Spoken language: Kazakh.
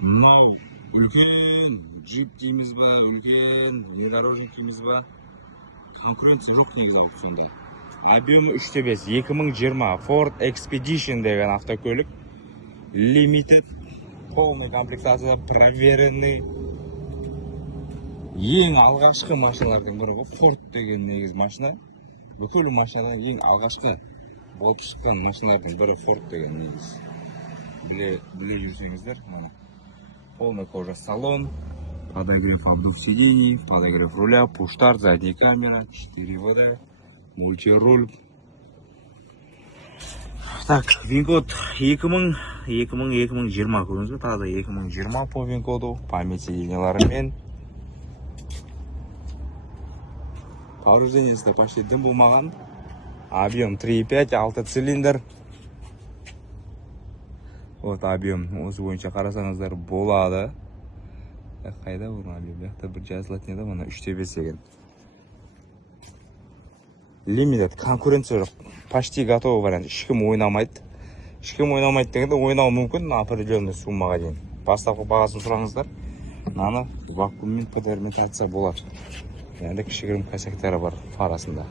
Мынау үлкен джип дейміз ба, үлкен внедорожник дейміз ба, конкуренция жоқ негізі аукционда. Объемы 3/5, 2020 Ford Expedition деген автокөлік. Limited, полный комплектацияда, проверенный. Ең алғашқы машиналардың бірі ғой, Ford деген негізі машина. Бүкіл машинадан ең алғашқы болып шыққан машиналардың бірі Ford деген негізі. Біле жүрсеңіздер, полный кожа салон, подогрев обдув сидений, подогрев руля, пуш-старт, задняя камера, 4 ВД, мультируль. Так, вин-код 2020 көрдіңіз бе? Тағы да 2020 по вин-коду, память сиденьяларымен. Повреждениесі почти дым болмаған. Объем 3,5, 6 цилиндр. Вот объем, осы бойынша қарасаңыздар болады. Қайда бұның объем? Яқта бір жазылатын еді, мұны 3/5 деген. Limited, конкуренция жоқ. Почти готовый вариант. Ешкім ойнамайды. Ешкім ойнамайды дегенде ойнау мүмкін определенный суммаға дейін. Бастапқы бағасын сұраңыздар. Мынаны вакууммен подерментация болады. Енді кішігірім косяктары бар фарасында.